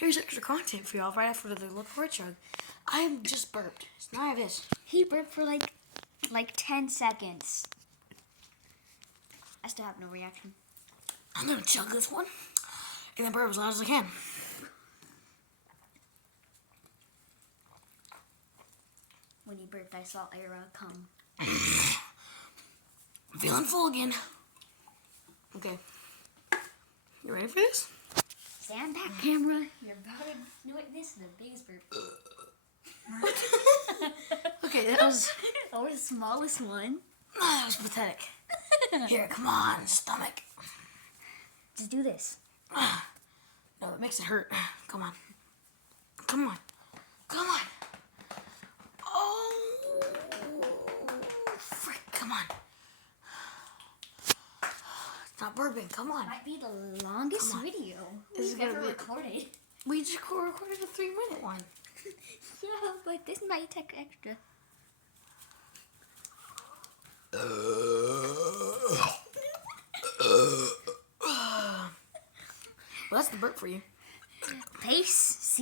Here's extra content for y'all right after the look for a chug. I am just burped. It's none of this. He burped for like 10 seconds. I still have no reaction. I'm gonna chug this one and then burp as loud as I can. When he burped, I saw Ira come. I'm feeling full again. Okay. You ready for this? Stand back, camera. You're about to do it. This is the biggest burp. Okay, that was the smallest one. that was pathetic. Here, come on, stomach. Just do this. No, it makes it hurt. Come on. Come on. Come on. Oh, frick, come on. It's not burping, come on. Might be the longest video This is we've gonna ever be- recorded. We just recorded a 3-minute one. Yeah, but this might take extra. Well, that's the burp for you. Peace.